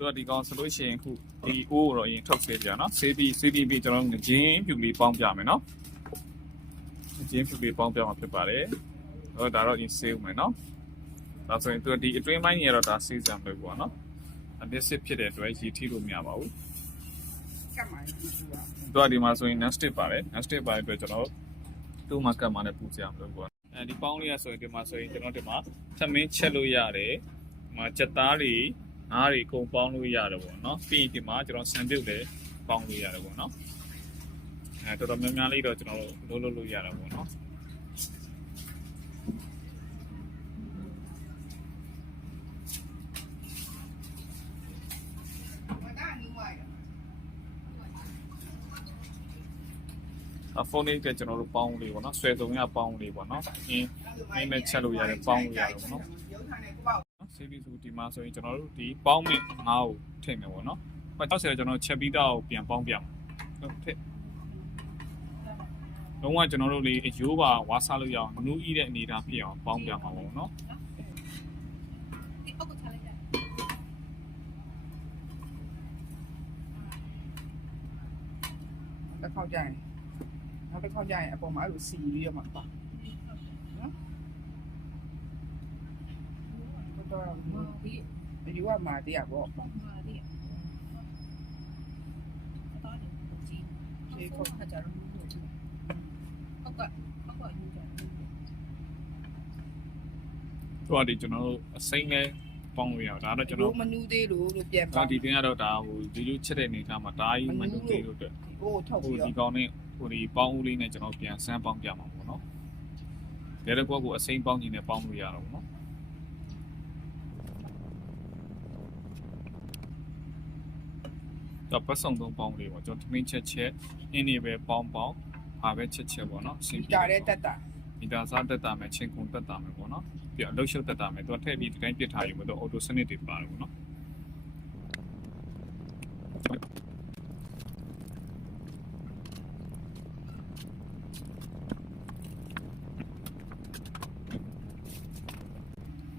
တော့ဒီကောင်ဆိုလို့ရှိရင်ခုဒီအိုးတော့ရင်ထုတ်ဆေးပြနော်ဆေးပြီးကျွန်တော်ငကြင်းဖြူလေးပေါင်းပြမယ်နော်ငကြင်းဖြူလေးပေါင်းပြမှာဖြစ်ပါတယ်ဒါတော့ရင်ဆေးဦးမယ်နော်ဒါဆိုရင်သူဒီအတွင်းပိုင်းကြီးကတော့ဒါဆေးစံလို့ပေါ့နော်အပြစ်စစ်ဖြစ်တဲ့အတွက်ရည်ထိလို့မရပါဘူးကတ်မှာသူကဒီမှာဆိုရင် next step ပါတယ် next step ပါတဲ့အတွက်ကျွန်တော်သူ့မှာကတ်မှာလည်းပူကြအောင်လို့ပေါ့ဒီပေါင်းလေးရဆိုရင်ဒီမှာဆိုရင်ကျွန်တော်ဒီမှာသမင်းချက်လို့ရတယ်ဒီမှာချက်သားတွေငါးတွေအကုန်ပေါင်းလို့ရတယ်ပေါ့နော်ပြီးရင်ဒီမှာကျွန်တော်ဆန်ပြုတ်လည်းပေါင်းလို့ရတယ်ပေါ့နော်တော်တော်များများလေးတော့ကျွန်တော်လုပ်လို့ရတာပေါ့နော်ဖုန်းလေးကကျွန်တော်တို့ပေါင်းလေးပေါ့နော်ဆွဲစုံရပေါင်းလေးပေါ့နော်အင်းမဲ့ချက်လို့ရတယ်ပေါင်းလို့ရတယ်ပေါ့နော်ဆေးပြီးဆိုဒီမှာဆိုရင်ကျွန်တော်တို့ဒီပေါင်းမဲ့ငါးကိုထည့်မယ်ပေါ့နော်60ကျွန်တော်ချက်ပြီးတော့ပြန်ပေါင်းပြမယ်ထည့်လုံးဝကျွန်တော်တို့လေးရိုးပါဝါစားလို့ရအောင်နူးဤတဲ့အနေထားဖြစ်အောင်ပေါင်းပြမှာပေါ့နော်လက်ခေါက်ကြရင်နောက်တစ်ခေါက်ကြရင်အပေါ်မှာအဲ့လိုစီပြီးရမှာပါနော်တော့ဒီကမှာတရားပေါ့ဒီခေါက်ခါကြတော့တော့ဒီကျွန်တော်တို့အစိမ့်နဲ့ပေါင်းလို့ရအောင်ဒါတော့ကျွန်တော်မနူးသေးလို့ပြန်ပါဒီတင်ကတော့ဒါဟိုဒီလိုချက်တဲ့အနေထားမှာဒါကြီးမနူးသေးလို့အတွက်ဟိုထောက်ပြီးဒီကောင်နဲ့ဟိုဒီပေါင်းဦးလေးနဲ့ကျွန်တော်ပြန်ဆန်းပေါင်းပြမှာပေါ့နော်ဒါလည်းကိုကအစိမ့်ပေါင်းကြီးနဲ့ပေါင်းလို့ရတော့ပေါ့နော်တော့ပတ်စုံသုံးပေါင်းလေးပေါ့ကျွန်တော်သမင်းချက်အင်းနေပဲပေါင်းအားပဲချက်ပေါ့နော်စီတာတဲ့တက်တာဒီဒါစားတက်တာမယ်ချင်းကုန်တက်တာမယ်ပေါ့နော်ပြီးအလုပ်ရှုပ်တက်တာမယ်သူကထည့်ပြီးဒီတိုင်းပြစ်ထားယူလို့အော်တိုစနစ်တွေပါတယ်ပေါ့နော်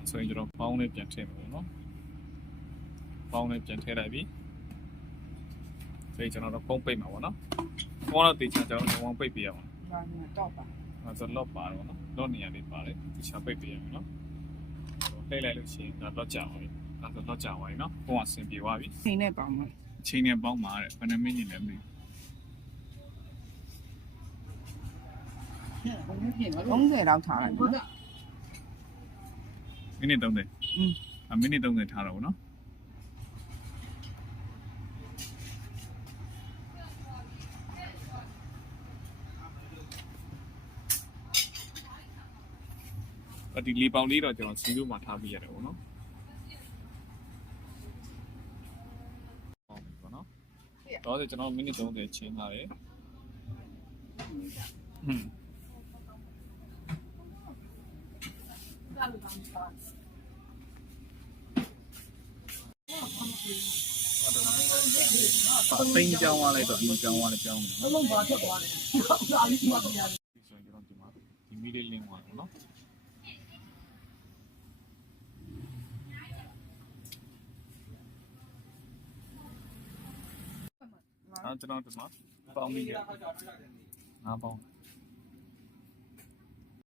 ဆိုရင်ကျွန်တော်ပေါင်းလေးပြန်ထည့်မယ်ပေါ့နော်ပေါင်းလေးပြန်ထည့်လိုက်ပြီဆိုရင်ကျွန်တော်တော့ပုံပိတ်မှာပေါ့နော်ပေါင်းတော့တေချာကျွန်တော်ဝမ်းပိတ်ပြရအောင်ဘာမှတော့ပါဆိုတော့လော့ပါတော့နော်လော့နေရာလေးပါတယ်တေချာပိတ်ပြရမယ်နော်လှည့်လိုက်လို့ရှိရင်ဒါလော့ကြပါပြီဒါဆိုလော့ကြပါပြီနော်ပုံကဆင်ပြေသွားပြီချိန်နဲ့ပေါင်းမှာချိန်နဲ့ပေါင်းမှာတဲ့ဘယ်နှမိနစ်လဲမသိ30လောက်ထားလိုက်နော်မိနစ်30မိနစ်30ထားတော့ဗောနော်ဒီလီပေါင်လေးတော့ကျွန်တော်0မှာထားပြရတယ်ဗောနော်ဟုတ်ဗောနော်တော့ကျွန်တော်မိနစ်30ချင်းထားတယ်သိန်းကြောင်းသွားလိုက်တော့အင်းကြောင်းသွားလိုက်ကြောင်းတယ်လုံးပါထွက်သွားတယ်စာလေးပြပြရတယ်ဆိုရင်ကျွန်တော်ဒီမှာဒီမီလေးလင်းသွားတယ်နော်ကျွန်တော်ဒီမှာပေါင်းပြီးငါပေါင်း